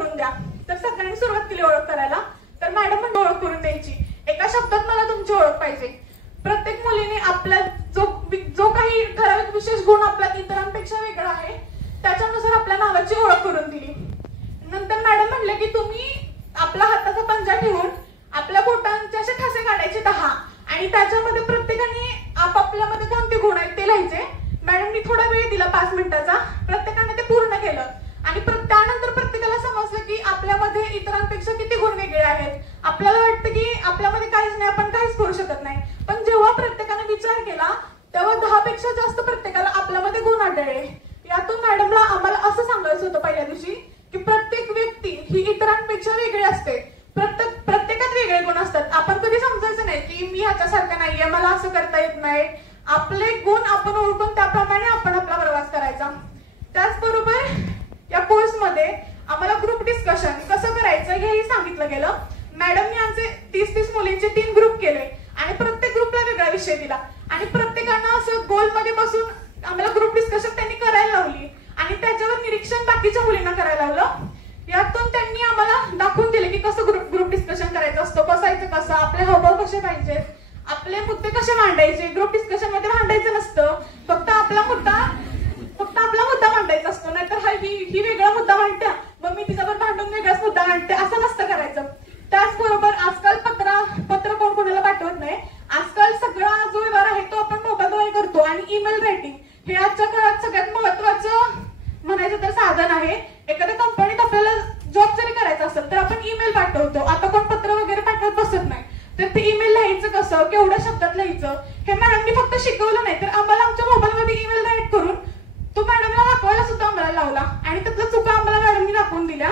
करून द्या. तर सगळ्यांनी सुरुवात केली ओळख करायला. तर मॅडम म्हणजे ओळख करून द्यायची. एका शब्दात मला तुमची ओळख पाहिजे. प्रत्येक मुलीने आपला जो काही ठराविक विशेष गुण आपला इतरांपेक्षा वेगळा आहे त्याच्यानुसार आपल्या नावाची ओळख करून दिली. नंतर मॅडम म्हणले की तुम्ही आपला हाताचा पंजा ठेवून आपल्या बोटांचे असे ठसे काढायचे 10 आणि त्याच्यामध्ये प्रत्येकाने आपापल्यामध्ये कोणते गुण आहेत ते लिहायचे. मॅडमनी थोडा वेळ दिला 5 मिनिटाचा. प्रत्येकाने ते पूर्ण केलं आणि त्यानंतर प्रत्येकाला समजलं की आपल्यामध्ये इतरांपेक्षा किती गुण वेगळे आहेत. आपल्याला वाटतं की आपल्यामध्ये काहीच नाही, आपण काहीच करू शकत नाही. पण जेव्हा प्रत्येकाने विचार केला तेव्हा 10 पेक्षा जास्त प्रत्येकाला आपल्यामध्ये गुण आढळले. यातून मॅडमला आम्हाला असं सांगायचं होतं पहिल्या दिवशी की प्रत्येक व्यक्ती ही इतरांपेक्षा वेगळी असते. प्रत्येकात वेगळे गुण असतात. आपण कधी समजायचं नाही की मी ह्याच्यासारखं नाहीये, मला असं करता येत नाही. आपले गुण आपण ओळखून त्याप्रमाणे आपण आपला प्रवास करायचा. त्याचबरोबर या कोर्समध्ये आम्हाला ग्रुप डिस्कशन कसं करायचं हेही सांगितलं गेलं. मॅडमने आमचे 30 मुलींचे 3 ग्रुप केले आणि प्रत्येक ग्रुपला वेगळा विषय दिला आणि प्रत्येकानं असं गोलमध्ये बसून आम्हाला ग्रुप डिस्कशन त्यांनी करायला लावली आणि त्याच्यावर निरीक्षण बाकीच्या मुलींना करायला लावलं. यातून त्यांनी आम्हाला दाखवून दिले की कसं ग्रुप डिस्कशन करायचं असतं, बसायचं कसं, आपले हावभाव कसे पाहिजेत, आपले मुद्दे कसे मांडायचे. ग्रुप डिस्कशन मध्ये भांडायचं नसतं, फक्त आपला मुद्दा मांडायचा असतो. नाहीतर ही वेगळा मुद्दा मांडत्या मग मी तिच्यावर भांडून वेगळाच मुद्दा मांडते असं नसतं करायचं. त्याचबरोबर आजकाल पत्र कोण कोणाला पाठवत नाही. आजकाल सगळा जो व्यवहार आहे तो आपण मोबाईलद्वारे करतो आणि ईमेल रायटिंग हे आजच्या काळात सगळ्यात महत्वाचं म्हणायचं तर साधन आहे. एखाद्या कंपनीत आपल्याला जॉब जरी करायचा असेल तर आपण ईमेल पाठवतो. आता कोण पत्र वगैरे पाठवत बसत नाही. तर ते ईमेल लिहायचं कसं, केवढ्या शब्दात लिहायचं हे मॅडमनी फक्त शिकवलं नाही तर आम्हाला आमच्या मोबाईलमध्ये ईमेल राईट करून तो मॅडमला दाखवायला सुद्धा आम्हाला लावला आणि त्यातल्या चुका आम्हाला मॅडमनी दाखवून दिल्या.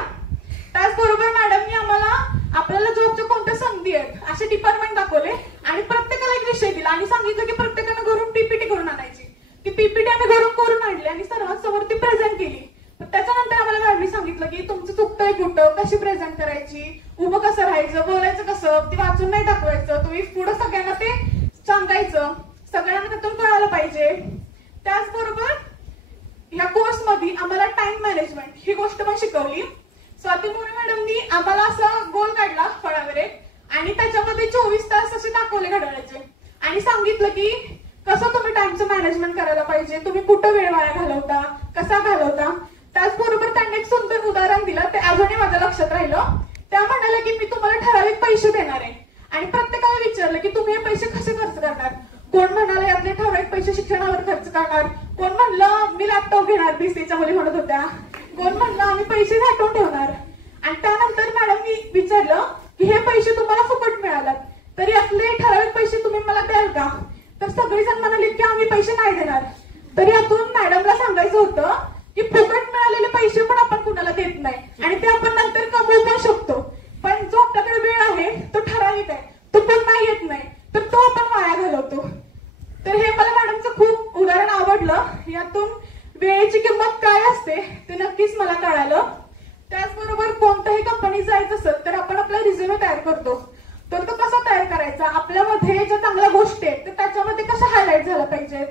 त्याचबरोबर मॅडमनी आम्हाला आपल्याला जॉबच्या कोणत्या संधी आहेत असे डिपार्टमेंट दाखवले आणि प्रत्येकाला एक विषय दिला आणि सांगितलं की प्रत्येकानं घरून पीपीटी करून आणायची. ती पीपीटी आम्ही घरून करून आणली आणि सर्वांसमोर ती प्रेझेंट केली. त्याच्यानंतर आम्हाला मॅडमनी सांगितलं की तुमचं चुकतंय कुठं, कशी प्रेझेंट करायची, उभं कसं राहायचं, बोलायचं कसं, ती वाचून नाही दाखवायचं, तुम्ही पुढे सगळ्यांना ते सांगायचं, सगळ्यांना त्यातून कळायला पाहिजे. त्याचबरोबर या कोर्समध्ये आम्हाला टाइम मॅनेजमेंट ही गोष्ट पण शिकवली. स्वाती मोरे मॅडमनी आम्हाला असा गोल काढला फळावर आणि त्याच्यामध्ये 24 तास असे दाखवले घड्याळाचे आणि सांगितलं की कसं तुम्ही टाइमचं मॅनेजमेंट करायला पाहिजे, तुम्ही कुठं वेळ वाया घालवता, कसा घालवता. त्याचबरोबर त्यांनी एक सुंदर उदाहरण दिलं ते अजूनही माझ्या लक्षात राहिलं. त्या म्हणाल्या की मी तुम्हाला ठराविक पैसे देणार आहे आणि प्रत्येकाला विचारलं की तुम्ही हे पैसे कसे खर्च करणार. कोण म्हणाला यातले ठराविक पैसे शिक्षणावर खर्च करणार, कोण म्हणलं मी लॅपटॉप घेणार, बीसीच्या मुली म्हणत होत्या, कोण म्हणलं आम्ही पैसे साठवून ठेवणार. आणि त्यानंतर मॅडमनी विचारलं की हे पैसे तुम्हाला फुकट मिळालात तर यातले ठराविक पैसे तुम्ही मला द्याल का. तर सगळेजण म्हणाले की आम्ही पैसे नाही देणार. तर यातून मॅडमला सांगायचं होतं की फुकट मिळालेले पैसे पण आपण कुणाला देत नाही आणि ते आपण नंतर कमवू पण शकतो. पण जो आपल्याकडे वेळ आहे तो ठराविक आहे, तो पुन्हा येत नाही, तर तो आपण वाया घालवतो. तर हे मला मॅडमचं खूप उदाहरण आवडलं. यातून वेळेची किंमत काय असते ते नक्कीच मला कळालं. त्याचबरोबर कोणत्याही कंपनीत जायचं असेल तर आपण आपला रिझ्युमे तयार करतो. तर तो कसा तयार करायचा, आपल्यामध्ये ज्या चांगल्या गोष्टी आहेत तर त्याच्यामध्ये कशा हायलाइट झाल्या पाहिजेत,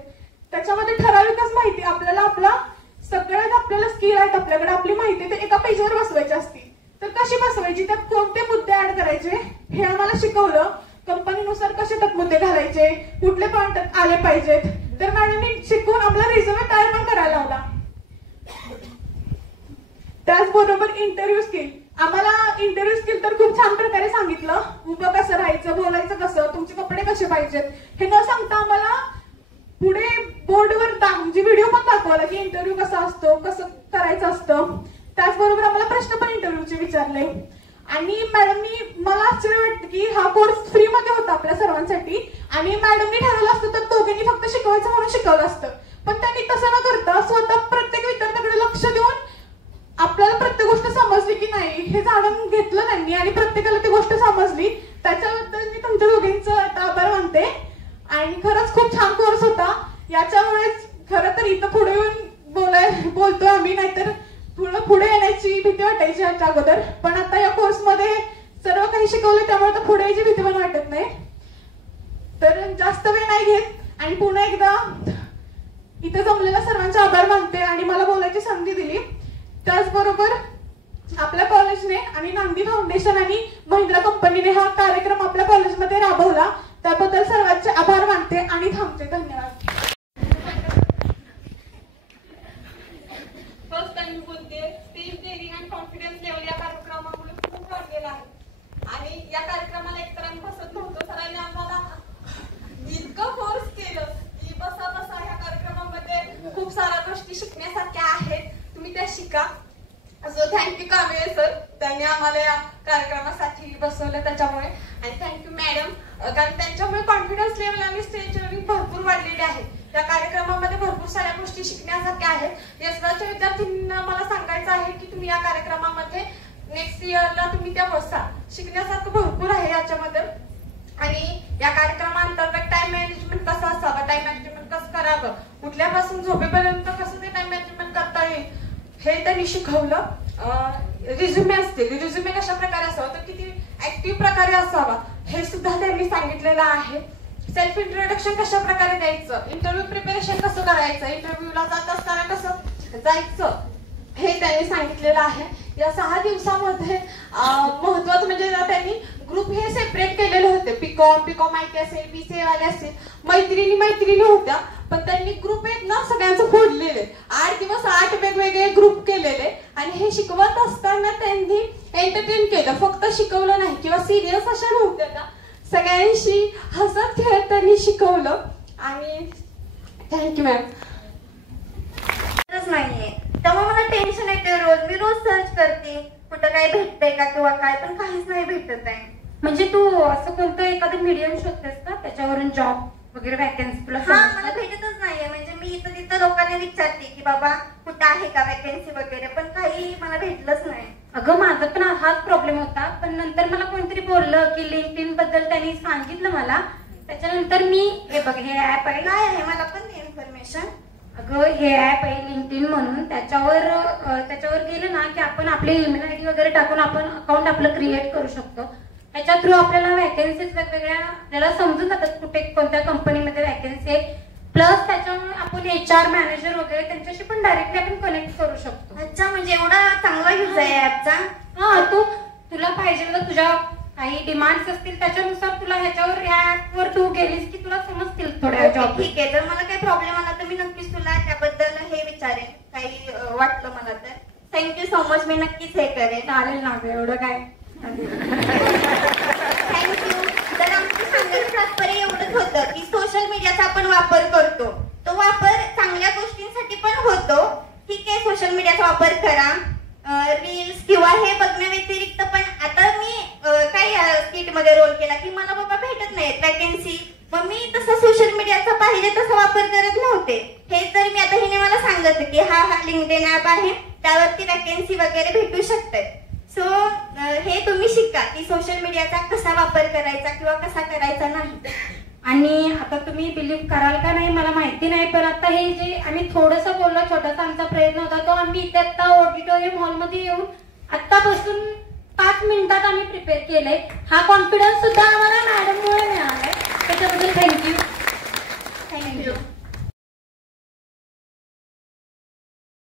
त्याच्यामध्ये ठराविकच माहिती आपल्याला सगळ्यात आपल्याला स्किल आहेत, आपल्याकडे आपली माहिती ते एका पेजवर बसवायची असती. तर कशी बसवायची, त्यात कोणते मुद्दे ऍड करायचे हे आम्हाला शिकवलं. कंपनीनुसार कसे त्यात मुद्दे घालायचे, कुठले पॉइंट आले पाहिजेत. तर मॅडमनी शिकवून आपला रिझ्युमे तयार पण करायला लावला. त्याचबरोबर इंटरव्ह्यू स्किल, आम्हाला इंटरव्ह्यू स्किल तर खूप छान प्रकारे सांगितलं. उभं कसं राहायचं, बोलायचं कसं, तुमचे कपडे कसे पाहिजेत हे न सांगता आम्हाला पुढे बोर्डवर म्हणजे व्हिडिओ पण दाखवला की इंटरव्ह्यू कसा असतो, कसं करायचं असतं. त्याचबरोबर आम्हाला प्रश्न पण इंटरव्ह्यूचे विचारले आणि मॅडमनी मला आश्चर्य वाटतं की हा कोर्स फ्री मध्ये होता आपल्या सर्वांसाठी आणि मॅडमनी ठरवलं असतं तर दोघांनी फक्त शिकवायचं म्हणून शिकवलं असतं. पण त्यांनी तसं न करता स्वतः प्रत्येक विद्यार्थ्याकडे लक्ष देऊन आपल्याला प्रत्येक गोष्ट समजली की नाही हे जाणून घेतलं त्यांनी आणि प्रत्येकाला ती गोष्ट समजली. त्याच्याबद्दल मी तुमच्या दोघींचं आभार मानते आणि खरंच खूप छान कोर्स होता. याच्यामुळेच खरं तर इथं पुढे येऊन बोलतोय आम्ही, नाहीतर पुढे येण्याची भीती वाटायची याच्या अगोदर. पण आता या कोर्समध्ये सर्व काही शिकवलं त्यामुळे तर पुढे यायची भीती पण वाटत नाही. तर जास्त वेळ नाही घेत आणि पुन्हा एकदा इथे जमलेल्या सर्वांचे आभार मानते आणि मला बोलायची संधी दिली. त्याचबरोबर आपल्या कॉलेज कॉलेजने आणि नांदी फाउंडेशन आणि महिंद्रा कंपनीने हा कार्यक्रम आपल्या कॉलेजमध्ये राबवला, त्याबद्दल सर्वांचे आभार मानते आणि थांबते. धन्यवाद. फर्स्ट टाइम बोलते, स्टेज डेअरिंग आणि कॉन्फिडन्स लेवल या कार्यक्रमामुळे खूप वाढलेला आहे. आणि या कार्यक्रमाला एकतर आम्ही बसत नव्हतो, सरांनी आम्हाला इतकं फोर्स केलं की बसा बसा, ह्या कार्यक्रमामध्ये खूप साऱ्या गोष्टी शिकण्यासारख्या आहेत, तुम्ही त्या शिका. सो थँक्यू कांबळे सर, त्यांनी आम्हाला या कार्यक्रमासाठी बसवलं त्याच्यामुळे. आणि थँक्यू मॅडम, कारण त्यांच्यामुळे कॉन्फिडन्स लेवल आणि स्टेज डेअरिंग भरपूर वाढलेले आहे. त्या कार्यक्रमामध्ये भरपूर साऱ्या गोष्टी शिकण्यासारख्या आहेत. यशराजच्या विद्यार्थ्यांना मला सांगायचं आहे की तुम्ही या कार्यक्रमामध्ये नेक्स्ट इयरला तुम्ही त्या बसा, शिकण्यासारखं भरपूर आहे याच्यामध्ये. आणि या कार्यक्रमांतर्गत टाइम मॅनेजमेंट कसं असावं, टाइम मॅनेजमेंट कसं करावं, उठल्यापासून झोपेपर्यंत कसं ते टाइम मॅनेजमेंट करता येईल हे त्यांनी शिकवलं. रिझ्युमे असते, रिझ्युमे कशा प्रकारे असावं, तर किती ऍक्टिव्ह प्रकारे असावा हे सुद्धा त्यांनी सांगितलेलं आहे. सेल्फ इंट्रोडक्शन कशा प्रकारे द्यायचं, इंटरव्ह्यू प्रिपरेशन कसं करायचं, इंटरव्ह्यूला जात असताना कसं जायचं हे त्यांनी सांगितलेलं आहे. या 6 दिवसामध्ये महत्वाचं म्हणजे त्यांनी ग्रुप हे सेपरेट केलेले होते. बीकॉम आयटी असेल, बीसीए वाले असेल, मैत्रिणी होत्या, पण त्यांनी ग्रुप आहेत ना सगळ्यांचं फोडलेले. 8 दिवस 8 वेगवेगळे ग्रुप केलेले. आणि हे शिकवत असताना त्यांनी एंटरटेन केलं, फक्त शिकवलं नाही किंवा सिरियस अशा नव्हत्या का, सगळ्यांशी हसत खेळत त्यांनी शिकवलं. आणि थँक्यू मॅम. नाहीये तेव्हा मला टेन्शन येते रोज. मी रोज सर्च करते कुठं काय भेटतंय का किंवा काय, पण काहीच नाही भेटत आहे. म्हणजे तू असं कोणतं एखादं मीडियम शोधतेस का त्याच्यावरून जॉब वगैरे वॅकन्सी तुला? हा, मला भेटतच नाहीये. म्हणजे मी इथं तिथं लोकांना विचारते की बाबा कुठं आहे का वॅकन्सी वगैरे, पण काही मला भेटलंच नाही. अगं माझा पण हाच प्रॉब्लेम होता, पण नंतर मला कोणतरी बोललं की लिंक्डइन बद्दल त्यांनी सांगितलं मला. त्याच्यानंतर मी हे बघ, हे ऍप आहे. काय आहे मला पण इन्फॉर्मेशन. अगं हे ऍप आहे लिंक्डइन म्हणून, त्याच्यावर गेलं ना की आपण आपली ईमेल आयडी वगैरे टाकून आपण अकाउंट आपलं क्रिएट करू शकतो. त्याच्या थ्रू आपल्याला वॅकन्सीज वेगवेगळ्या आपल्याला समजून जातात कुठे कोणत्या कंपनीमध्ये वॅकन्सी आहे. प्लस त्याच्यामुळे आपण HR मॅनेजर वगैरे त्यांच्याशी पण डायरेक्टली आपण कनेक्ट करू शकतो. अच्छा, म्हणजे एवढा चांगला यूज आहे ऍपचा. हा, तुला पाहिजे तर तुझ्या काही डिमांड्स असतील त्याच्यानुसार तुला ह्याच्यावर ह्या ऍपवर तू गेलीस की तुला समजतील थोड्या जॉब. ठीक आहे, जर मला काही प्रॉब्लेम आला तर मी नक्कीच तुला त्याबद्दल हे विचारेन, काही वाटलं मला तर. थँक्यू सो मच, मी नक्कीच हे करेन. चालेल ना, एवढं काय. थँक्यू. तर आमचं सांगायचं तात्पर्य एवढंच होतं की सोशल मीडियाचा आपण वापर करतो, तो वापर चांगल्या गोष्टींसाठी पण होतो. ठीक आहे, सोशल मीडियाचा वापर करा, रील्स किंवा हे बघण्या व्यतिरिक्त. पण आता मी काही स्किट मध्ये रोल केला की मला बाबा भेटत नाहीत वॅकन्सी, मग मी तसा सोशल मीडियाचा पाहिजे तसा वापर करत नव्हते. हे जर मी आता हिने मला सांगितलं की हा लिंक्डइन ऍप आहे, त्यावरती वॅकन्सी वगैरे भेटू शकते. सो हे तुम्ही शिका की सोशल मीडियाचा कसा वापर करायचा किंवा कसा करायचा नाही. आणि आता तुम्ही बिलीव्ह कराल का नाही मला माहिती नाही, पण आता हे जे आम्ही थोडंसं बोललो, छोटासा आमचा प्रयत्न होता, तो आम्ही इथे आता ऑडिटोरियम हॉलमध्ये येऊन आत्तापासून 5 मिनिटात आम्ही प्रिपेअर केलंय. हा कॉन्फिडन्स सुद्धा आम्हाला मॅडममुळे